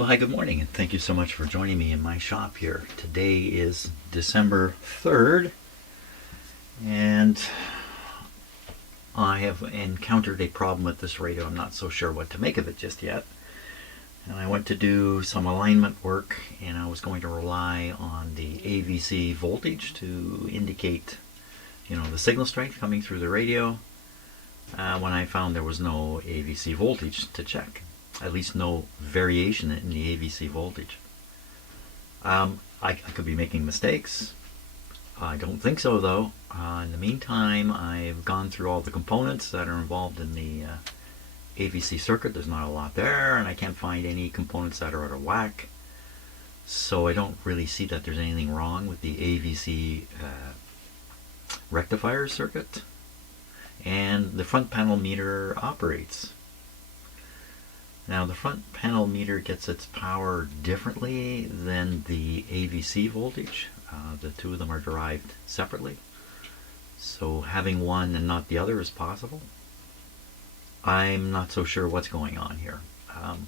Well, hi, good morning, and thank you so much for joining me in my shop here. Today is December 3rd, and I have encountered a problem with this radio. I'm not so sure what to make of it just yet. And I went to do some alignment work, and I was going to rely on the AVC voltage to indicate, the signal strength coming through the radio, when I found there was no AVC voltage to check. At least no variation in the AVC voltage. I could be making mistakes. I don't think so, though. In the meantime, I've gone through all the components that are involved in the AVC circuit. There's not a lot there, and I can't find any components that are out of whack. So I don't really see that there's anything wrong with the AVC rectifier circuit. And the front panel meter operates. Now, the front panel meter gets its power differently than the AVC voltage. The two of them are derived separately. So having one and not the other is possible. I'm not so sure what's going on here. And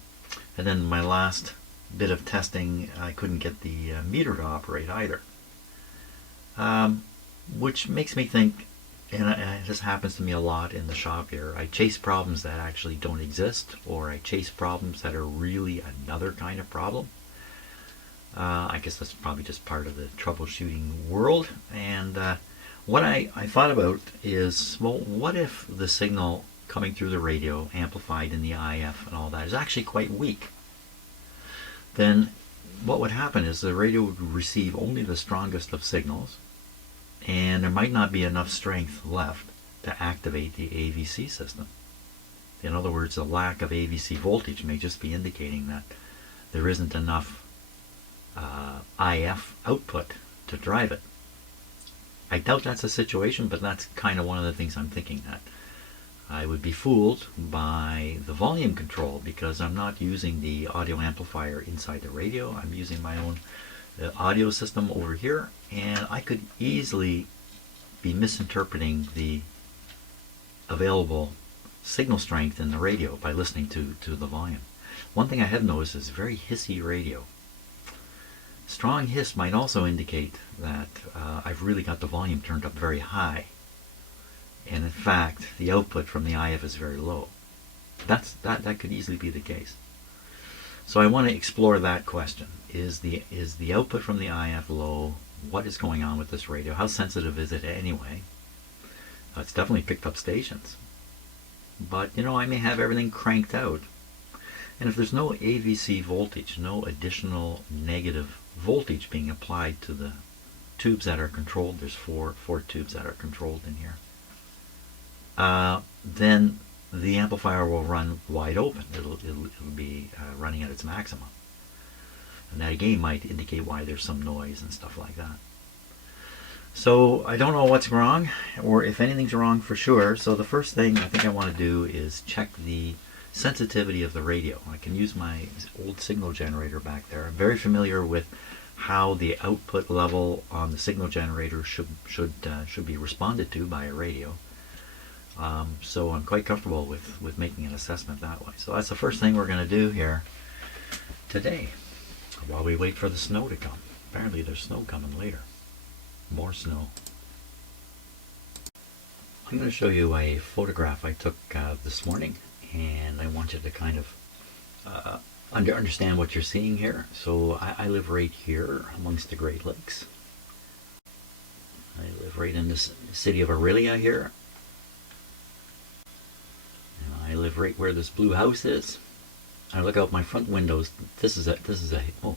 then my last bit of testing, I couldn't get the meter to operate either. Which makes me think, and this happens to me a lot in the shop here, I chase problems that actually don't exist, or I chase problems that are really another kind of problem. I guess that's probably just part of the troubleshooting world. And what I thought about is, well, what if the signal coming through the radio, amplified in the IF and all that, is actually quite weak? Then what would happen is the radio would receive only the strongest of signals, and there might not be enough strength left to activate the AVC system. In other words, the lack of AVC voltage may just be indicating that there isn't enough IF output to drive it. I doubt that's the situation, but that's kind of one of the things I'm thinking, that I would be fooled by the volume control, because I'm not using the audio amplifier inside the radio. I'm using my own audio system over here, and I could easily be misinterpreting the available signal strength in the radio by listening to the volume. One thing I have noticed is very hissy radio. Strong hiss might also indicate that I've really got the volume turned up very high, and in fact the output from the IF is very low. That could easily be the case. So I want to explore that question. Is the output from the IF low? What is going on with this radio? How sensitive is it anyway? It's definitely picked up stations. But, I may have everything cranked out. And if there's no AVC voltage, no additional negative voltage being applied to the tubes that are controlled, there's four tubes that are controlled in here, then the amplifier will run wide open. It'll be running at its maximum. And that again might indicate why there's some noise and stuff like that. So I don't know what's wrong, or if anything's wrong for sure. So the first thing I think I want to do is check the sensitivity of the radio. I can use my old signal generator back there. I'm very familiar with how the output level on the signal generator should be responded to by a radio. So I'm quite comfortable with making an assessment that way. So that's the first thing we're going to do here today, while we wait for the snow to come. Apparently there's snow coming later. More snow. I'm going to show you a photograph I took this morning, and I want you to kind of understand what you're seeing here. So I live right here amongst the Great Lakes. I live right in the city of Aurelia here. I live right where this blue house is. I look out my front windows. Oh,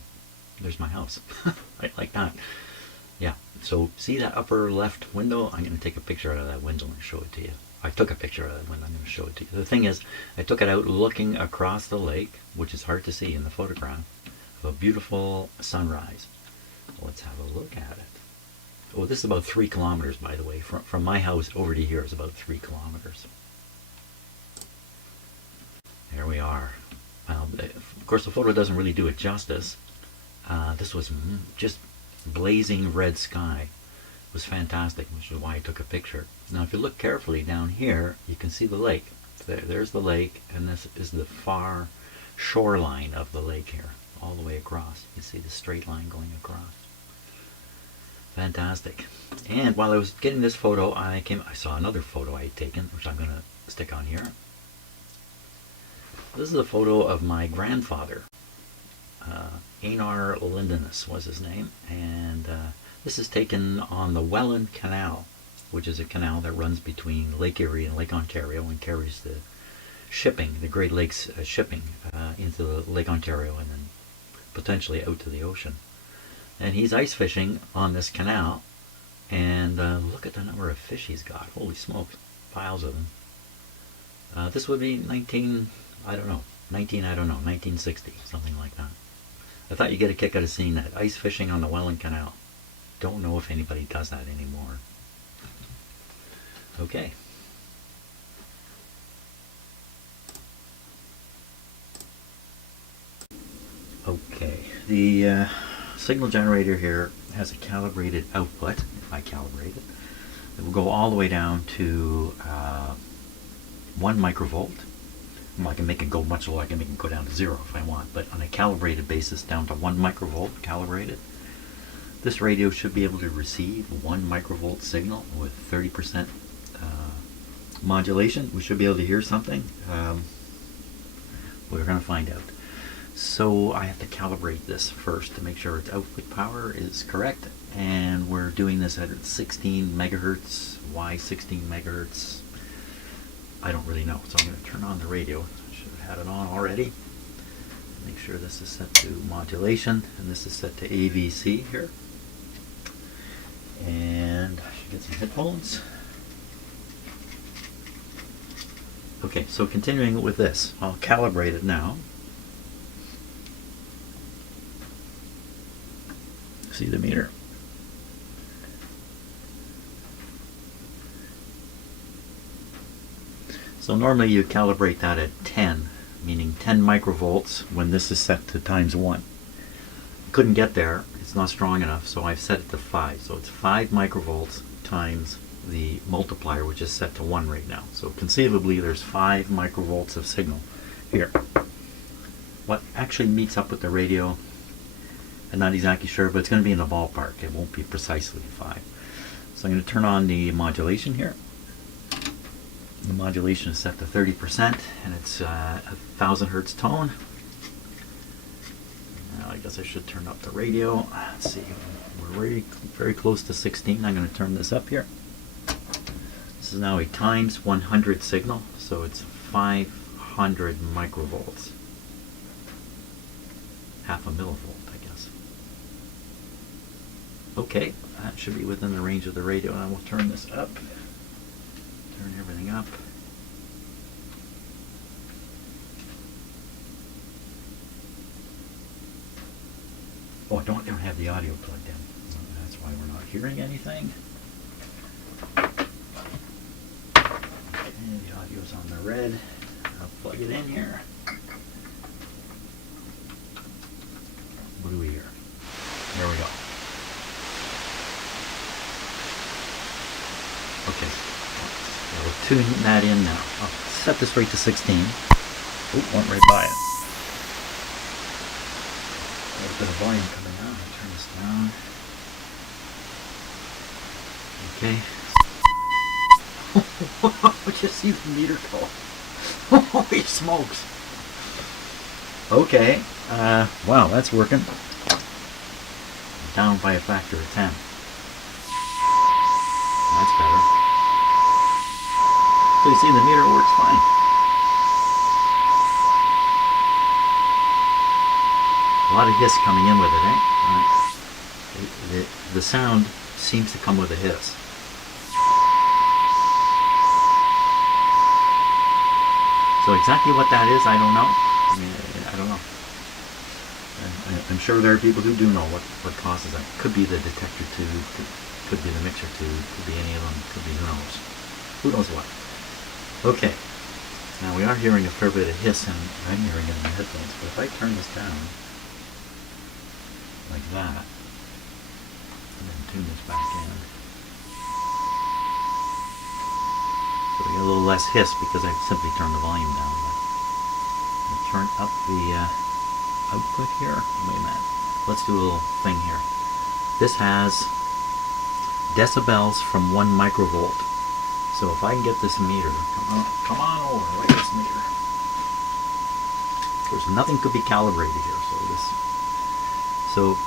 there's my house. Right like that. Yeah. So see that upper left window? I'm going to take a picture out of that window and show it to you. I took a picture of that window. I'm going to show it to you. The thing is, I took it out looking across the lake, which is hard to see in the photograph, of a beautiful sunrise. Let's have a look at it. Oh, this is about 3 kilometers, by the way. From my house over to here is about 3 kilometers. There we are. Of course, the photo doesn't really do it justice. This was just blazing red sky. It was fantastic, which is why I took a picture. Now, if you look carefully down here, you can see the lake. There's the lake, and this is the far shoreline of the lake here. all the way across. You see the straight line going across. Fantastic. And while I was getting this photo, I saw another photo I had taken, which I'm going to stick on here. This is a photo of my grandfather. Einar Lindenus was his name, and this is taken on the Welland Canal, which is a canal that runs between Lake Erie and Lake Ontario and carries the shipping, the Great Lakes shipping into Lake Ontario and then potentially out to the ocean. And he's ice fishing on this canal, and look at the number of fish he's got. Holy smokes, piles of them. This would be 1960, something like that. I thought you'd get a kick out of seeing that. Ice fishing on the Welland Canal. Don't know if anybody does that anymore. Okay. Okay, the signal generator here has a calibrated output. If I calibrate it, it will go all the way down to 1 microvolt. Well, I can make it go much lower. I can make it go down to 0 if I want, but on a calibrated basis, down to 1 microvolt calibrated. This radio should be able to receive 1 microvolt signal with 30% modulation. We should be able to hear something. We're going to find out. So I have to calibrate this first to make sure its output power is correct, and we're doing this at 16 megahertz. Why 16 megahertz? I don't really know. So I'm going to turn on the radio. I should have had it on already. Make sure this is set to modulation, and this is set to AVC here. And I should get some headphones. Okay, so continuing with this, I'll calibrate it now. See the meter. So normally you calibrate that at 10, meaning 10 microvolts when this is set to times 1. Couldn't get there, it's not strong enough, so I've set it to 5. So it's 5 microvolts times the multiplier, which is set to 1 right now. So conceivably there's 5 microvolts of signal here. What actually meets up with the radio, I'm not exactly sure, but it's going to be in the ballpark. It won't be precisely 5. So I'm going to turn on the modulation here. The modulation is set to 30%, and it's a 1000 hertz tone. Now I guess I should turn up the radio. Let's see, we're very close to 16. I'm going to turn this up here. This is now a times 100 signal, so it's 500 microvolts. Half a millivolt, I guess. Okay, that should be within the range of the radio, and I will turn this up. Turn everything up. Oh, I don't have the audio plugged in. That's why we're not hearing anything. Okay, the audio's on the red. I'll plug it in here. What do we hear? There we go. Okay. We'll tune that in now. I'll set this rate to 16. Oh, went right by it. A little bit of volume coming out. I'll turn this down. Okay. Just see the meter go. Holy smokes. Okay. Wow, that's working. Down by a factor of 10. That's better. So you see the meter works fine. A lot of hiss coming in with it, eh? The sound seems to come with a hiss. So exactly what that is, I don't know. I don't know. I'm sure there are people who do know what causes that. Could be the detector tube, could be the mixer tube, could be any of them, could be who knows. Who knows what. Okay. Now we are hearing a fair bit of hiss, and I'm hearing it in the headphones, but if I turn this down like that, and then tune this back in, so we get a little less hiss because I've simply turned the volume down. I'll turn up the output here. Wait a minute. Let's do a little thing here. This has decibels from 1 microvolt. So if I can get this meter, come on over, right this meter. Of course, nothing could be calibrated here. So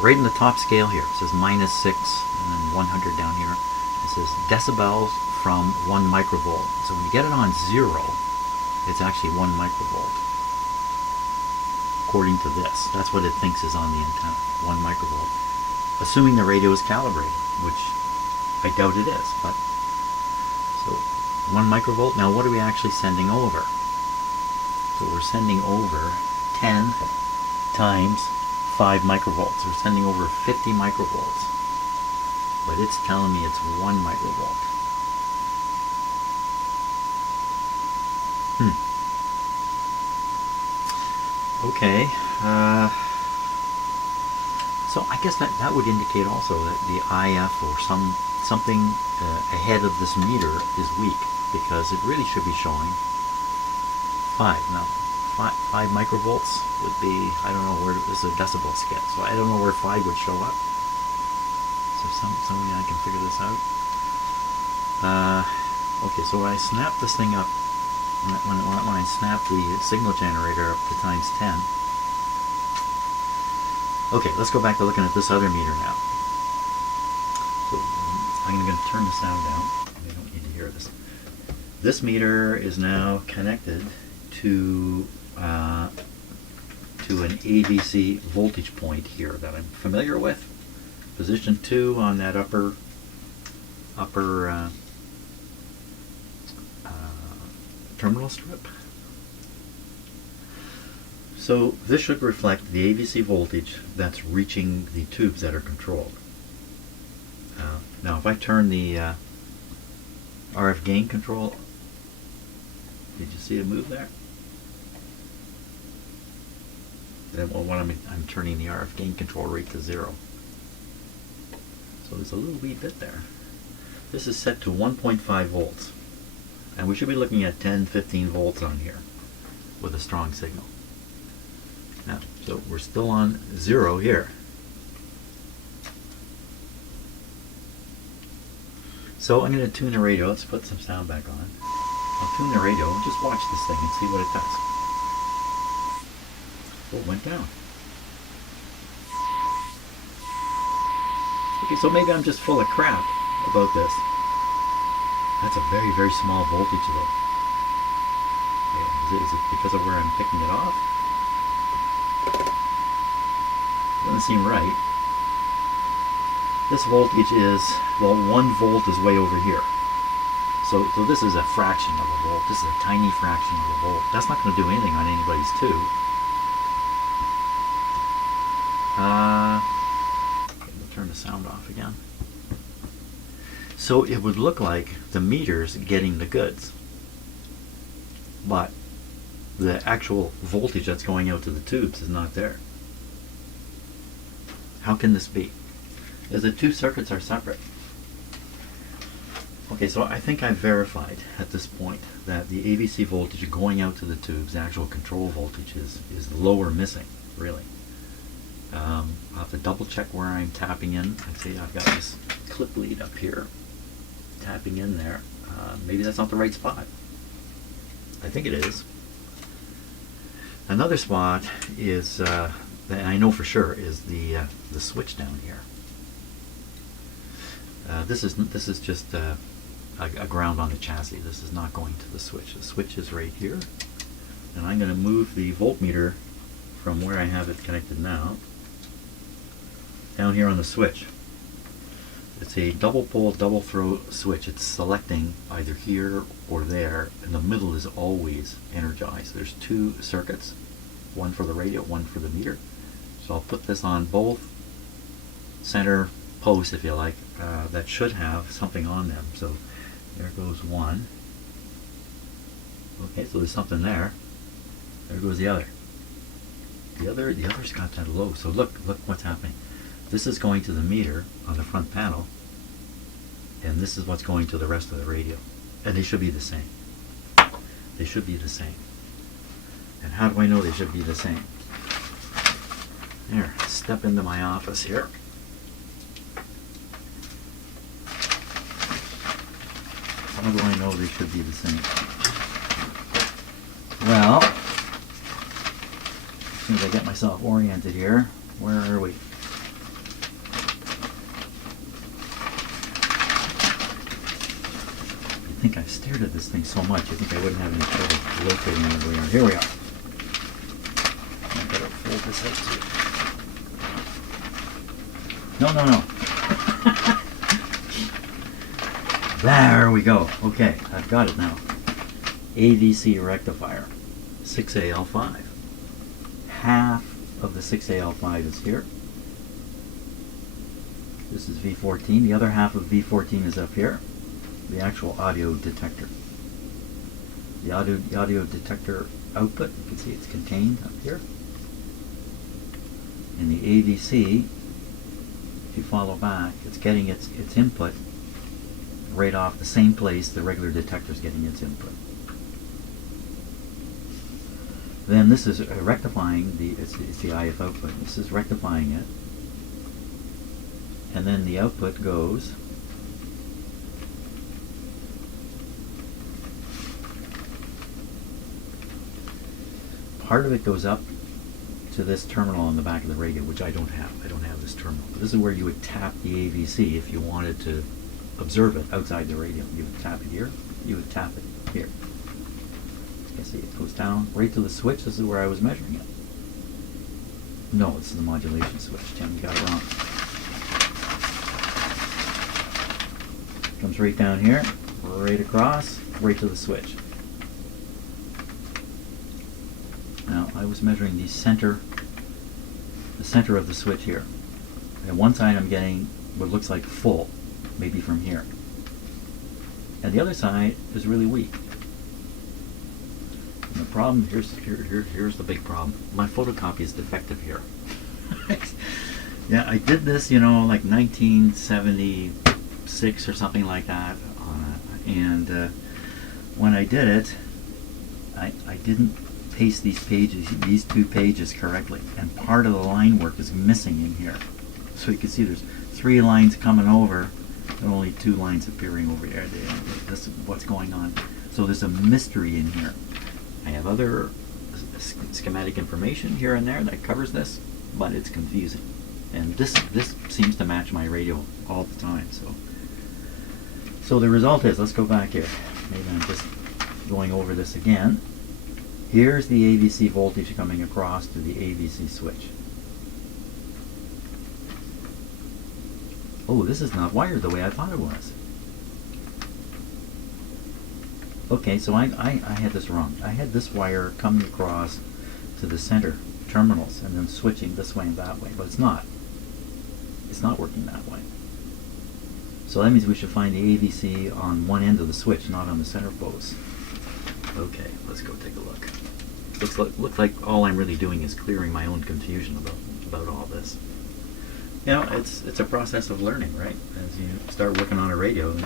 right in the top scale here, it says -6 and then 100 down here. It says decibels from 1 microvolt. So when you get it on 0, it's actually 1 microvolt. According to this, that's what it thinks is on the antenna, 1 microvolt. Assuming the radio is calibrated, which I doubt it is, but so 1 microvolt. Now what are we actually sending over? So we're sending over 10 times 5 microvolts. We're sending over 50 microvolts. But it's telling me it's 1 microvolt. Okay. So I guess that would indicate also that the IF or something ahead of this meter is weak, because it really should be showing 5. Now, 5 microvolts would be, I don't know where, this is a decibel scale, so I don't know where 5 would show up. So some way I can figure this out. Okay, so when I snap this thing up, when I snap the signal generator up to times 10. Okay, let's go back to looking at this other meter now. So I'm going to turn the sound down. You don't need to hear this. This meter is now connected to an AVC voltage point here that I'm familiar with. Position 2 on that upper terminal strip. So this should reflect the AVC voltage that's reaching the tubes that are controlled. Now if I turn the RF gain control, did you see it move there? Then when I'm turning the RF gain control rate to 0. So there's a little wee bit there. This is set to 1.5 volts. And we should be looking at 10-15 volts on here with a strong signal. Now, so we're still on 0 here. So I'm going to tune the radio. Let's put some sound back on. I'll tune the radio and just watch this thing and see what it does. So it went down. Okay, so maybe I'm just full of crap about this. That's a very, very small voltage though. Yeah, is it because of where I'm picking it off? Doesn't seem right. This voltage is, well, 1 volt is way over here. So this is a fraction of a volt. This is a tiny fraction of a volt. That's not going to do anything on anybody's tube. We'll turn the sound off again. So it would look like the meter's getting the goods, but the actual voltage that's going out to the tubes is not there. How can this be? As the 2 circuits are separate. Okay, so I think I've verified at this point that the AVC voltage going out to the tubes, the actual control voltage, is lower missing, really. I'll have to double check where I'm tapping in. I see I've got this clip lead up here, tapping in there. Maybe that's not the right spot. I think it is. Another spot is, that I know for sure, is the switch down here. This is just a ground on the chassis. This is not going to the switch. The switch is right here, and I'm going to move the voltmeter from where I have it connected now down here on the switch. It's a double pole, double throw switch. It's selecting either here or there, and the middle is always energized. There's 2 circuits, one for the radio, one for the meter. So I'll put this on both center posts, if you like, that should have something on them. So there goes one. Okay, so there's something there. There goes the other. The other's got that low. So look what's happening. This is going to the meter on the front panel, and this is what's going to the rest of the radio. And they should be the same. They should be the same. And how do I know they should be the same? Here, step into my office here. How do I know they should be the same? Well, as soon as I get myself oriented here, where are we? I think I've stared at this thing so much, I think I wouldn't have any trouble locating where we are. Here we are. I better fold this out too. No. There we go. Okay, I've got it now. AVC rectifier, 6AL5. Half of the 6AL5 is here. This is V14. The other half of V14 is up here. The actual audio detector. The audio detector output, you can see it's contained up here. And the AVC, if you follow back, it's getting its input right off the same place the regular detector is getting its input. Then this is rectifying it's the IF output. This is rectifying it, and then the output goes part of it goes up to this terminal on the back of the radio, which I don't have. I don't have this terminal. This is where you would tap the AVC if you wanted to observe it outside the radio. You would tap it here. You would tap it here. You can see it goes down right to the switch. This is where I was measuring it. No, this is the modulation switch. Tim, you got it wrong. Comes right down here, right across, right to the switch. Now, I was measuring the center of the switch here. And one side I'm getting what looks like full, maybe from here. And the other side is really weak. And the problem, here's the big problem. My photocopy is defective here. Yeah, I did this, like 1976 or something like that. And when I did it, I didn't paste these two pages correctly, and part of the line work is missing in here. So you can see there's 3 lines coming over and only 2 lines appearing over here. This is what's going on. So there's a mystery in here. I have other schematic information here and there that covers this, but it's confusing. And this seems to match my radio all the time. So the result is, let's go back here. Maybe I'm just going over this again. Here's the AVC voltage coming across to the AVC switch. Oh, this is not wired the way I thought it was. Okay, so I had this wrong. I had this wire coming across to the center terminals and then switching this way and that way, but it's not. It's not working that way. So that means we should find the AVC on one end of the switch, not on the center pose. Okay, let's go take a look. Looks like all I'm really doing is clearing my own confusion about all this. It's a process of learning, right? As you start working on a radio,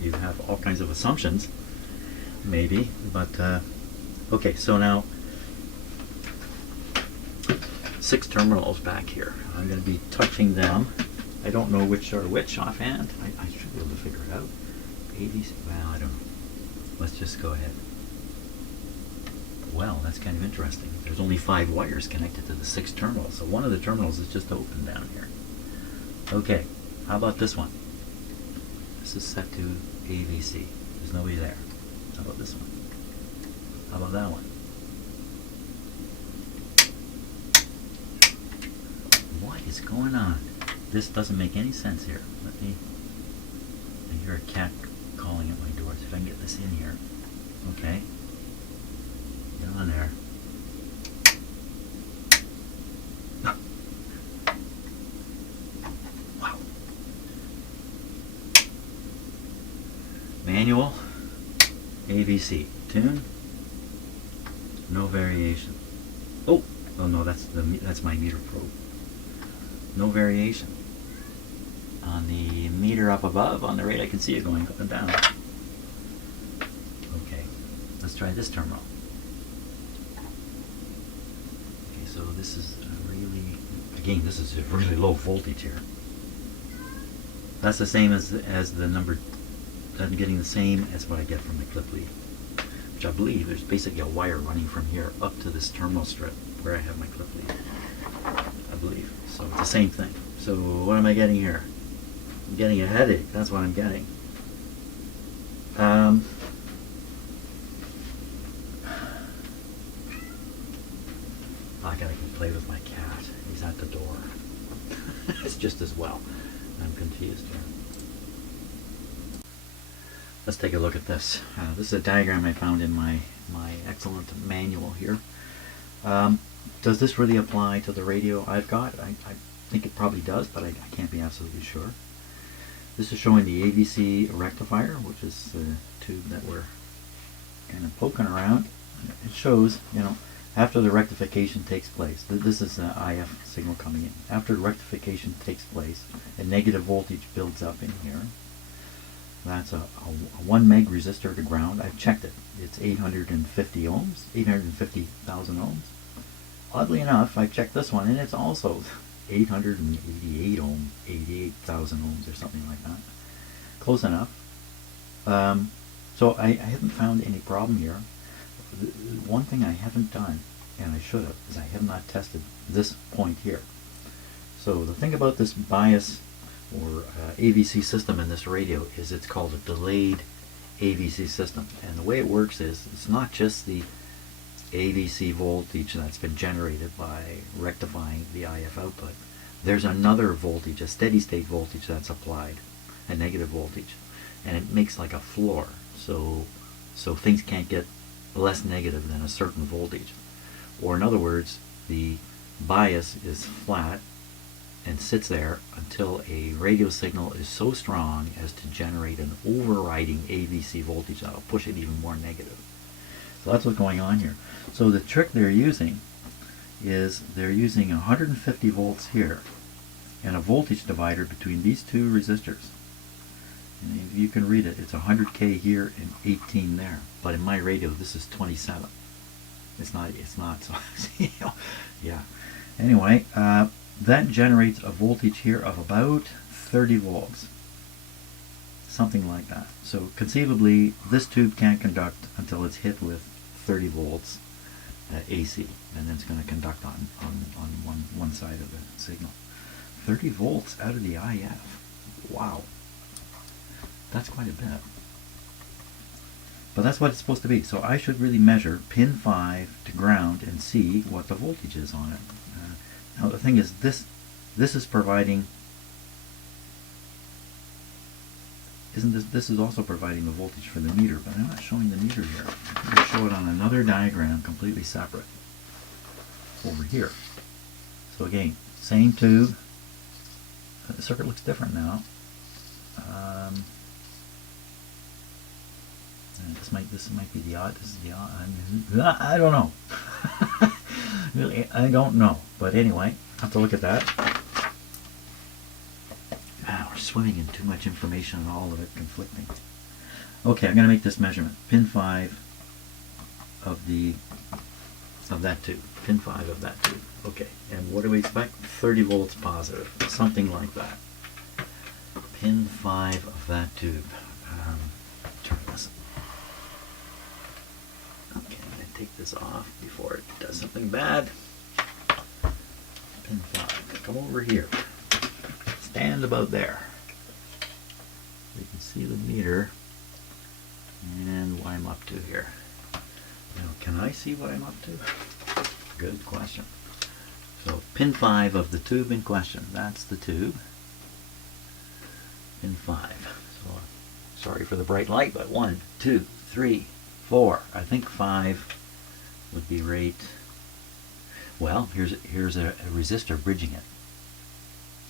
you have all kinds of assumptions, maybe, but okay, so now 6 terminals back here. I'm going to be touching them. I don't know which are which offhand. I should be able to figure it out. 80s, well, I don't know. Let's just go ahead. Well, that's kind of interesting. There's only 5 wires connected to the 6 terminals, so one of the terminals is just open down here. Okay, how about this one? This is set to AVC. There's nobody there. How about this one? How about that one? What is going on? This doesn't make any sense here. I hear a cat calling at my door. See if I can get this in here. Okay. Get on there. Wow. Manual. AVC. Tune. No variation. Oh no, that's my meter probe. No variation. On the meter up above, on the right, I can see it going up and down. Okay, let's try this terminal. So this is really, again, this is a really low voltage here. That's the same as the number. I'm getting the same as what I get from the clip lead, which I believe there's basically a wire running from here up to this terminal strip where I have my clip lead, I believe. So it's the same thing. So what am I getting here? I'm getting a headache. That's what I'm getting. I gotta go play with my cat. He's at the door. It's just as well. I'm confused here. Let's take a look at this. This is a diagram I found in my excellent manual here. Does this really apply to the radio I've got? I think it probably does, but I can't be absolutely sure. This is showing the AVC rectifier, which is the tube that we're kind of poking around. It shows, you know, after the rectification takes place, this is the IF signal coming in. After the rectification takes place, a negative voltage builds up in here. That's a 1 meg resistor to ground. I've checked it. It's 850 ohms, 850,000 ohms. Oddly enough, I checked this one, and it's also 888 ohms, 88,000 ohms or something like that. Close enough. So I haven't found any problem here. One thing I haven't done, and I should have, is I have not tested this point here. So the thing about this bias or AVC system in this radio is it's called a delayed AVC system. And the way it works is it's not just the AVC voltage that's been generated by rectifying the IF output. There's another voltage, a steady state voltage that's applied, a negative voltage, and it makes like a floor. So things can't get less negative than a certain voltage. Or in other words, the bias is flat and sits there until a radio signal is so strong as to generate an overriding AVC voltage that'll push it even more negative. So that's what's going on here. So the trick they're using is they're using 150 volts here and a voltage divider between these two resistors. And if you can read it, it's 100K here and 18 there. But in my radio, this is 27. It's not, so, you know, yeah. Anyway, that generates a voltage here of about 30 volts. Something like that. So conceivably, this tube can't conduct until it's hit with 30 volts AC, and then it's going to conduct on one side of the signal. 30 volts out of the IF. Wow. That's quite a bit. But that's what it's supposed to be. So I should really measure pin 5 to ground and see what the voltage is on it. Now the thing is, this is providing, this is also providing the voltage for the meter, but I'm not showing the meter here. I'm going to show it on another diagram completely separate over here. So again, same tube. The circuit looks different now. This might be the odd. This is the odd. I don't know. Really, I don't know. But anyway, I have to look at that. We're swimming in too much information and all of it conflicting. Okay, I'm going to make this measurement. Pin 5 of that tube. Pin 5 of that tube. Okay, and what do we expect? 30 volts positive. Something like that. Pin 5 of that tube. Turn this. Okay, I'm going to take this off before it does something bad. Pin 5. Come over here. Stand about there. You can see the meter and what I'm up to here. Now, can I see what I'm up to? Good question. So, pin 5 of the tube in question. That's the tube. Pin 5. So, sorry for the bright light, but 1, 2, 3, 4. I think 5 would be right. Well, here's a resistor bridging it,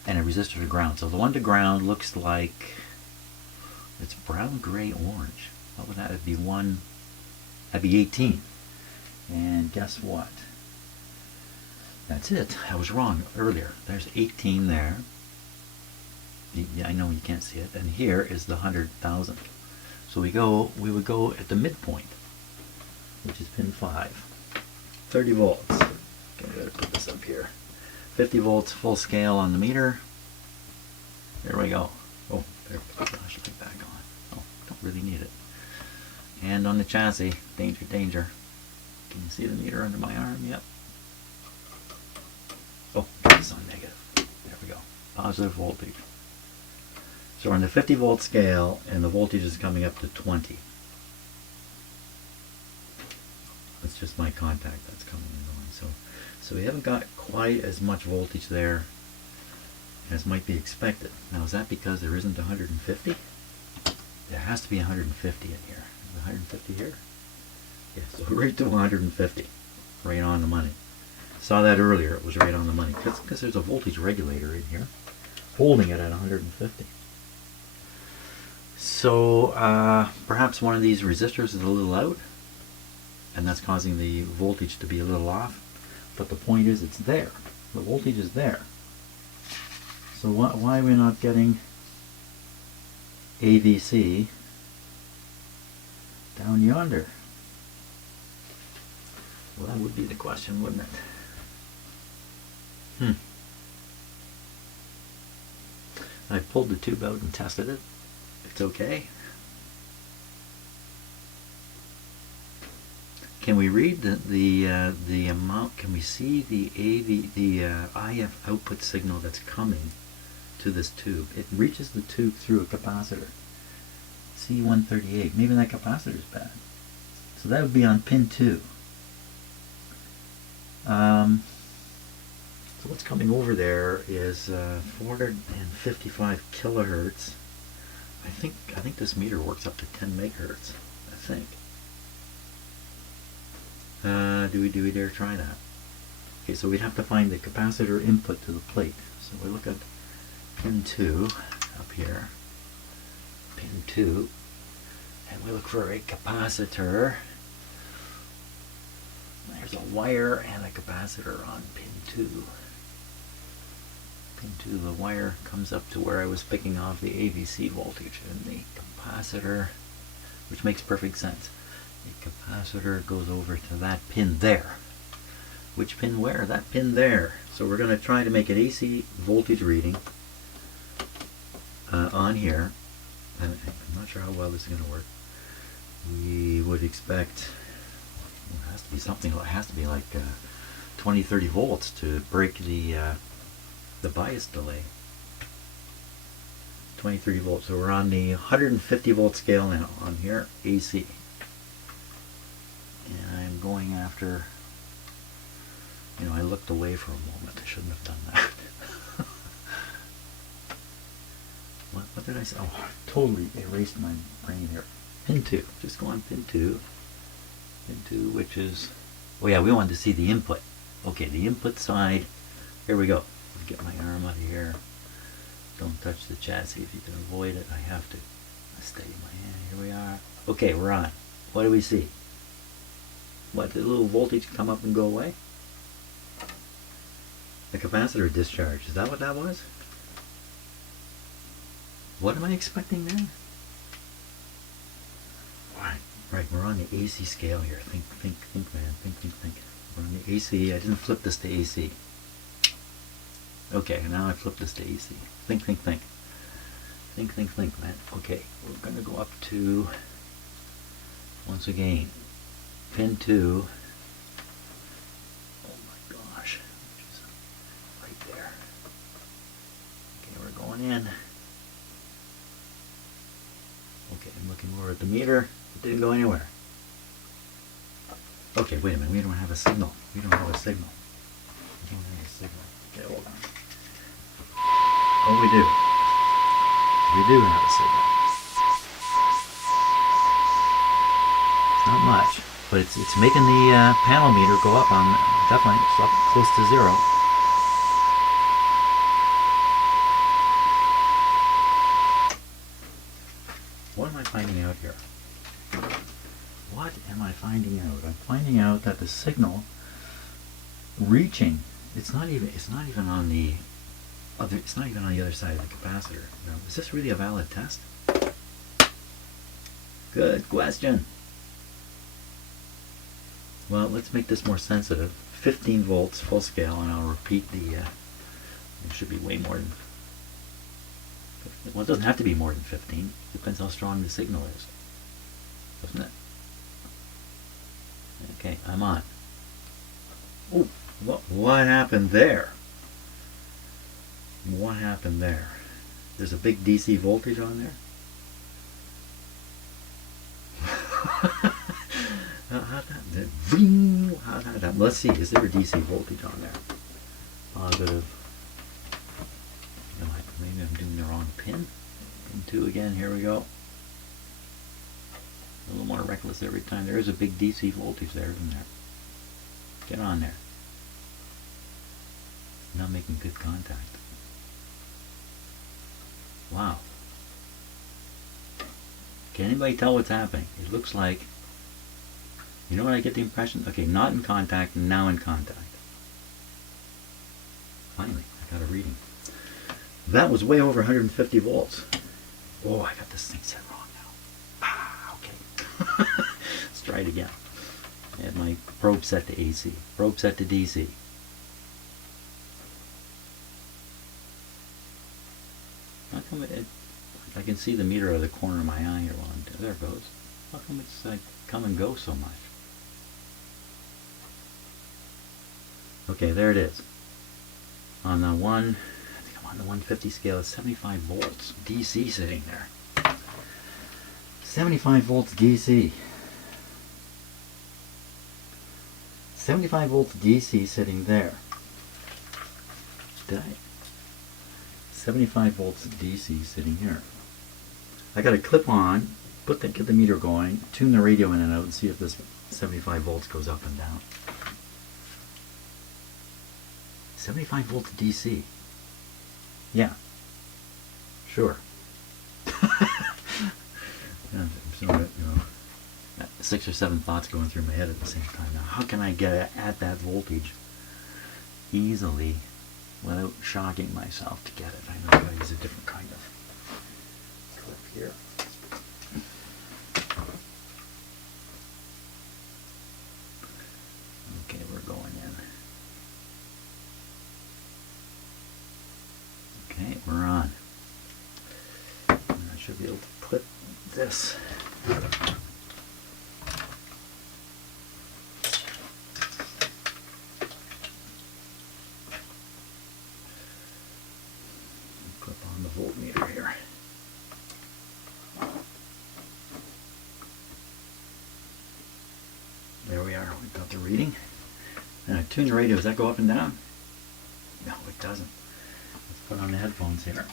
and a resistor to ground. So the one to ground looks like it's brown, gray, orange. What would that? It'd be 1. That'd be 18. And guess what? That's it. I was wrong earlier. There's 18 there. I know you can't see it. And here is the 100,000. So we would go at the midpoint, which is pin 5. 30 volts. Okay, I better put this up here. 50 volts full scale on the meter. There we go. Oh, there, put the flashlight back on. Oh, don't really need it. And on the chassis, danger, danger. Can you see the meter under my arm? Yep. Oh, it's on negative. There we go. Positive voltage. So we're on the 50 volt scale, and the voltage is coming up to 20. That's just my contact that's coming and going. So we haven't got quite as much voltage there as might be expected. Now, is that because there isn't 150? There has to be 150 in here. Is 150 here? Yeah, so right to 150. Right on the money. Saw that earlier. It was right on the money. Because there's a voltage regulator in here holding it at 150. So perhaps one of these resistors is a little out, and that's causing the voltage to be a little off. But the point is, it's there. The voltage is there. So why are we not getting AVC down yonder? Well, that would be the question, wouldn't it? I pulled the tube out and tested it. It's okay. Can we read the amount? Can we see the IF output signal that's coming to this tube? It reaches the tube through a capacitor. C138. Maybe that capacitor is bad. So that would be on pin 2. So what's coming over there is 455 kilohertz. I think this meter works up to 10 megahertz. I think. Do we dare try that? Okay, so we'd have to find the capacitor input to the plate. So we look at pin 2 up here. Pin 2, and we look for a capacitor. There's a wire and a capacitor on pin 2. Pin 2, the wire comes up to where I was picking off the AVC voltage, and the capacitor, which makes perfect sense. The capacitor goes over to that pin there. Which pin where? That pin there. So we're going to try to make an AC voltage reading on here. And I'm not sure how well this is going to work. We would expect, well, it has to be something, it has to be like 20-30 volts to break the bias delay. 20-30 volts. So we're on the 150 volt scale now on here, AC. And I'm going after, I looked away for a moment. I shouldn't have done that. What did I say? Oh, I totally erased my brain here. Pin 2. Just go on pin 2. Pin 2, which is, oh yeah, we wanted to see the input. Okay, the input side. Here we go. Get my arm out of here. Don't touch the chassis if you can avoid it. I have to. Steady my hand. Here we are. Okay, we're on. What do we see? What, the little voltage come up and go away? The capacitor discharge. Is that what that was? What am I expecting there? Right, we're on the AC scale here. Think, man. Think. We're on the AC. I didn't flip this to AC. Okay, now I flip this to AC. Think. Think, man. Okay, we're going to go up to, once again, pin 2. Oh my gosh. Right there. Okay, we're going in. Okay, I'm looking over at the meter. It didn't go anywhere. Okay, wait a minute. We don't have a signal. We don't have a signal. Okay, hold on. Oh, we do. We do have a signal. It's not much, but it's making the panel meter go up on, definitely, it's up close to 0. What am I finding out here? What am I finding out? I'm finding out that the signal reaching, it's not even on the other side of the capacitor. Now, is this really a valid test? Good question. Well, let's make this more sensitive. 15 volts full scale, and I'll repeat the, it should be way more than, well, it doesn't have to be more than 15. Depends how strong the signal is, doesn't it? Okay, I'm on. Oh, what happened there? What happened there? There's a big DC voltage on there? How'd that happen? Let's see, is there a DC voltage on there? Positive. Maybe I'm doing the wrong pin. Pin 2 again, here we go. A little more reckless every time. There is a big DC voltage there, isn't there? Get on there. Not making good contact. Wow. Can anybody tell what's happening? It looks like, you know what I get the impression? Okay, not in contact, now in contact. Finally, I got a reading. That was way over 150 volts. Oh, I got this thing set wrong now. Okay. Let's try it again. I have my probe set to AC. Probe set to DC. How come I can see the meter out of the corner of my eye here while I'm doing, there it goes. How come it's like come and go so much? Okay, there it is. On the I think I'm on the 150 scale, it's 75 volts DC sitting there. 75 volts DC. 75 volts DC sitting there. Did I? 75 volts DC sitting here. I got to clip on, get the meter going, tune the radio in and out, and see if this 75 volts goes up and down. 75 volts DC. Yeah. Sure. Yeah, 6 or 7 thoughts going through my head at the same time. Now, how can I get at that voltage easily without shocking myself to get it? I know I've got to use a different kind of clip here. Okay, we're going in. Okay, we're on. And I should be able to clip this. Clip on the voltmeter here. There we are, we've got the reading. And I tune the radio, does that go up and down? No, it doesn't. Let's put on the headphones here.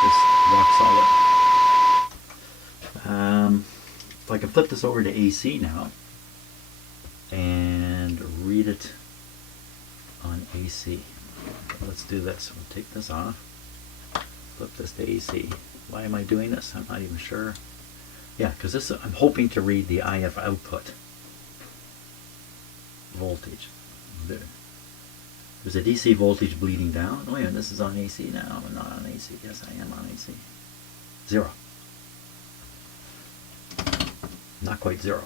Just rock solid. If I can flip this over to AC now and read it on AC. Let's do this. We'll take this off. Flip this to AC. Why am I doing this? I'm not even sure. Yeah, because this I'm hoping to read the IF output voltage. There's a DC voltage bleeding down. Oh yeah, this is on AC now. I'm not on AC. Yes, I am on AC. 0. Not quite 0.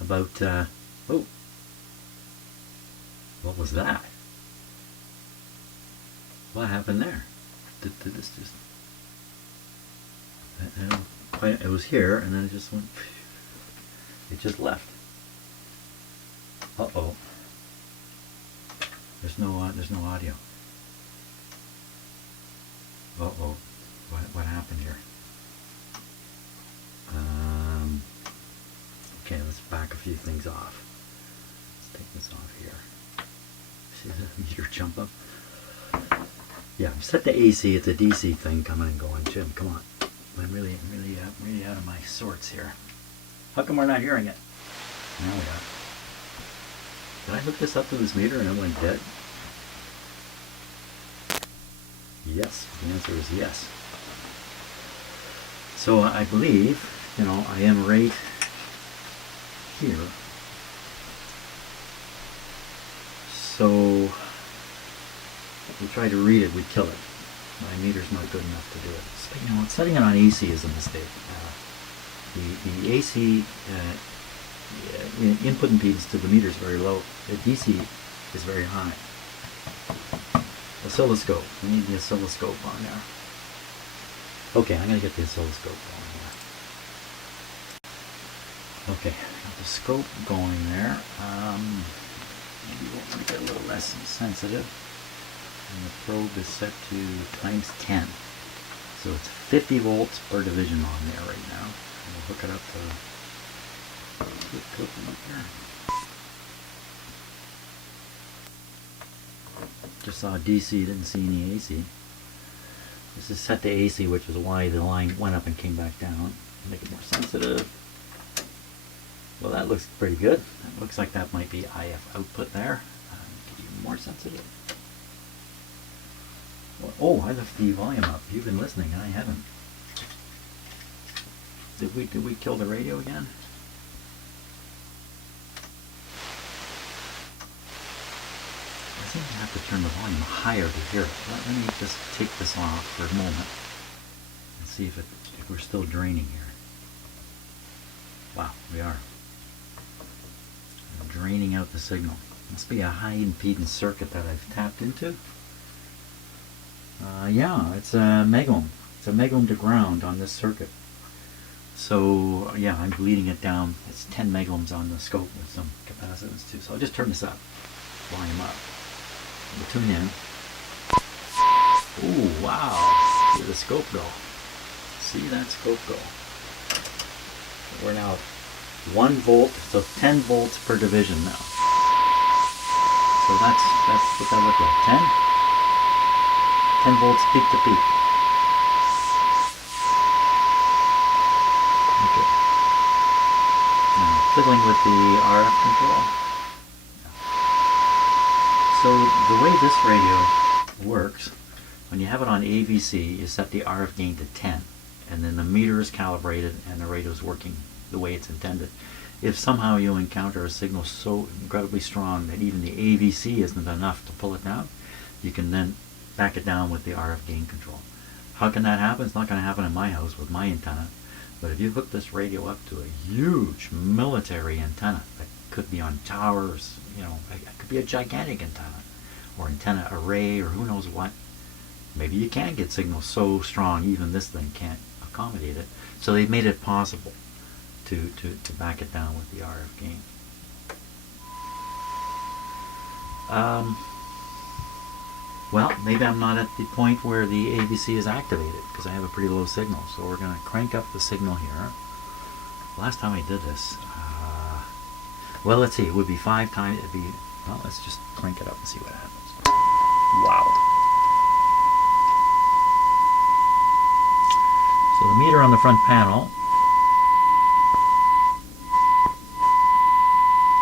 About, oh, what was that? What happened there? Did this just, I don't quite, it was here and then it just went, it just left. Uh-oh. There's no audio. Uh-oh. What happened here? Okay, let's back a few things off. Let's take this off here. See the meter jump up? Yeah, I'm set to AC. It's a DC thing coming and going. Jim, come on. I'm really out of my sorts here. How come we're not hearing it? Now we are. Did I hook this up to this meter and it went dead? Yes. The answer is yes. So I believe, I am right here. So if we try to read it, we'd kill it. My meter's not good enough to do it. So, you know, setting it on AC is a mistake. The AC input impedance to the meter is very low. The DC is very high. Oscilloscope. We need the oscilloscope on there. Okay, I'm going to get the oscilloscope on here. Okay, got the scope going there. Maybe we'll make it a little less sensitive. And the probe is set to times 10. So it's 50 volts per division on there right now. And we'll hook it up to just saw DC, didn't see any AC. This is set to AC, which is why the line went up and came back down. Make it more sensitive. Well, that looks pretty good. That looks like that might be IF output there. Make it even more sensitive. Oh, I left the volume up. You've been listening, and I haven't. Did we kill the radio again? I seem to have to turn the volume higher to hear it. Let me just take this off for a moment and see if we're still draining here. Wow, we are. I'm draining out the signal. Must be a high impedance circuit that I've tapped into. Yeah, it's a megohm. It's a megohm to ground on this circuit. So yeah, I'm bleeding it down. It's 10 megohms on the scope with some capacitance too. So I'll just turn this up, volume up. We'll tune in. Ooh, wow! See the scope go. See that scope go. We're now at 1 volt, so 10 volts per division now. So that's what that looked like. 10 volts peak to peak. Okay. Now fiddling with the RF control. So the way this radio works, when you have it on AVC, you set the RF gain to 10, and then the meter is calibrated and the radio is working the way it's intended. If somehow you encounter a signal so incredibly strong that even the AVC isn't enough to pull it down, you can then back it down with the RF gain control. How can that happen? It's not going to happen in my house with my antenna, but if you hook this radio up to a huge military antenna that could be on towers, you know, it could be a gigantic antenna or antenna array or who knows what, maybe you can get signals so strong even this thing can't accommodate it. So they've made it possible to back it down with the RF gain. Well, maybe I'm not at the point where the AVC is activated because I have a pretty low signal. So we're going to crank up the signal here. Last time I did this, well, let's see, it would be 5 times, it'd be, well, let's just crank it up and see what happens. Wow. So the meter on the front panel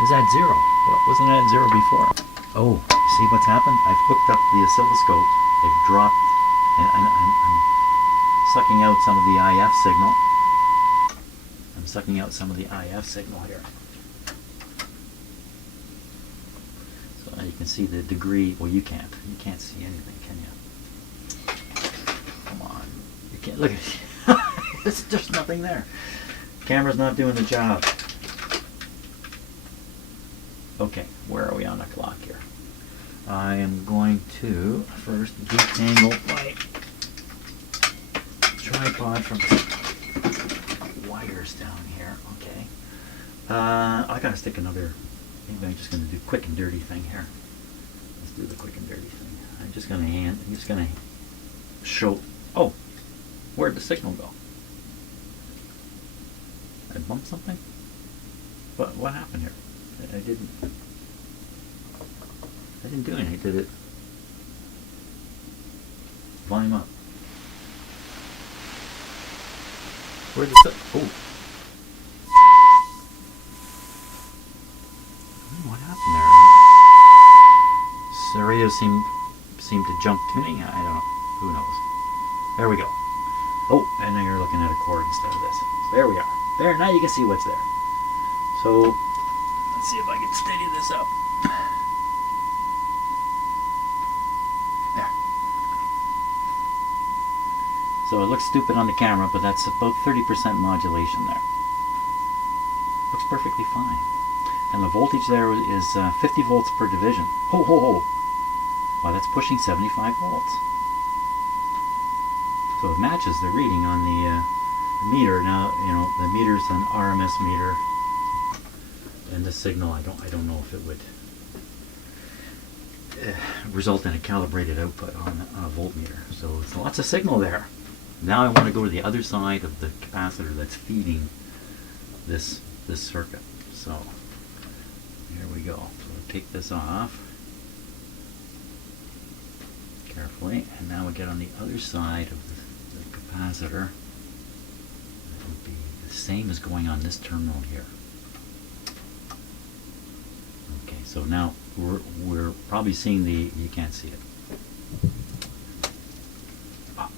is at 0. Wasn't it at 0 before? Oh, see what's happened? I've hooked up the oscilloscope. They've dropped, and I'm sucking out some of the IF signal. I'm sucking out some of the IF signal here. So now you can see the degree. Well, you can't. You can't see anything, can you? Come on. You can't. Look at it. There's just nothing there. Camera's not doing the job. Okay, where are we on the clock here? I am going to first detangle my tripod from the wires down here. Okay. I gotta stick another. Maybe I'm just gonna do quick and dirty thing here. Let's do the quick and dirty thing. I'm just gonna show. Oh, where'd the signal go? I bumped something? What happened here? I didn't do anything, did it? Volume up. Where did it? Oh. What happened there? So the radio seemed to jump tuning. I don't know. Who knows? There we go. Oh, and now you're looking at a chord instead of this. So there we are. There, now you can see what's there. So let's see if I can steady this up. There. So it looks stupid on the camera, but that's about 30% modulation there. Looks perfectly fine. And the voltage there is 50 volts per division. Ho, ho, ho. Wow, that's pushing 75 volts. So it matches the reading on the meter. Now, you know, the meter's an RMS meter. And the signal, I don't know if it would result in a calibrated output on a voltmeter. So it's lots of signal there. Now I want to go to the other side of the capacitor that's feeding this circuit. So here we go. So we'll take this off carefully, and now we get on the other side of the capacitor. It will be the same as going on this terminal here. Okay, so now we're probably seeing the, you can't see it. Oh.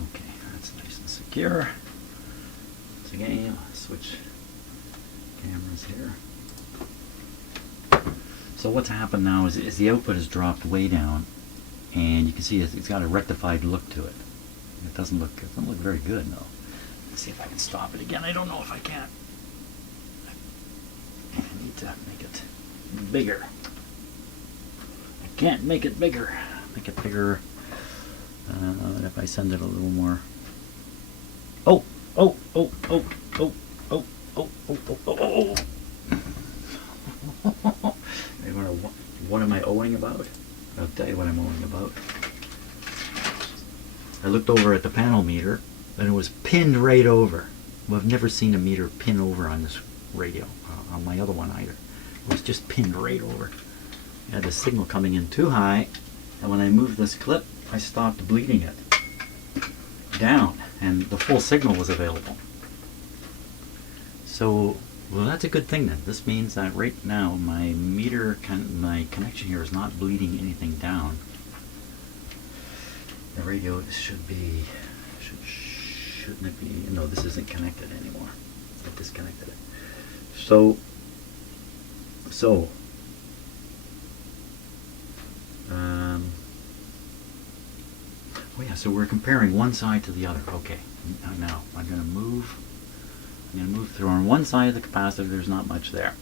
Okay, that's nice and secure. Once again, I'll switch cameras here. So what's happened now is the output has dropped way down, and you can see it's got a rectified look to it. It doesn't look very good, though. Let's see if I can stop it again. I don't know if I can. I need to make it bigger. I can't make it bigger. Make it bigger. If I send it a little more. Oh, oh, oh, oh, oh, oh, oh, oh, oh, oh, oh. What am I owing about? I'll tell you what I'm owing about. I looked over at the panel meter, and it was pinned right over. Well, I've never seen a meter pin over on this radio, on my other one either. It was just pinned right over. I had the signal coming in too high, and when I moved this clip, I stopped bleeding it down, and the full signal was available. So, well, that's a good thing then. This means that right now my meter, my connection here is not bleeding anything down. The radio should be, shouldn't it be? No, this isn't connected anymore. I disconnected it. So, oh yeah, so we're comparing one side to the other. Okay, now I'm going to move through. On one side of the capacitor, there's not much there.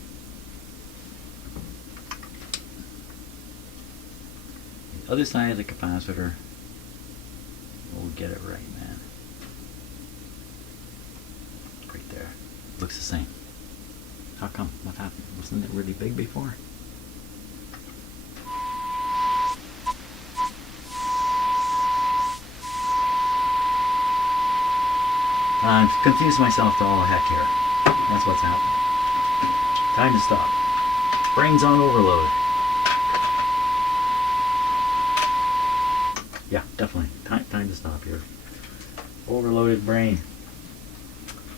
The other side of the capacitor, we'll get it right, man. Right there. Looks the same. How come? What happened? Wasn't it really big before? I've confused myself to all heck here. That's what's happening. Time to stop. Brain's on overload. Yeah, definitely. Time to stop here. Overloaded brain.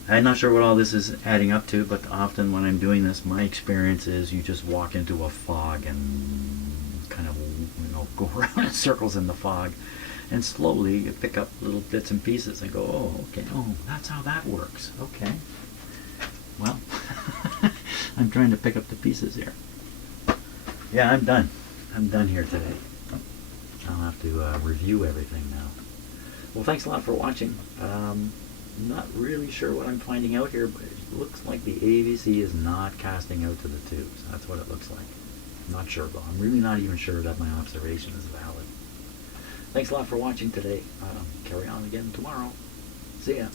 I'm not sure what all this is adding up to, but often when I'm doing this, my experience is you just walk into a fog and kind of, go around in circles in the fog. And slowly you pick up little bits and pieces and go, oh, okay, oh, that's how that works. Okay. Well, I'm trying to pick up the pieces here. Yeah, I'm done. I'm done here today. I'll have to review everything now. Well, thanks a lot for watching. I'm not really sure what I'm finding out here, but it looks like the AVC is not casting out to the tubes. That's what it looks like. I'm not sure, though. I'm really not even sure that my observation is valid. Thanks a lot for watching today. Carry on again tomorrow. See ya.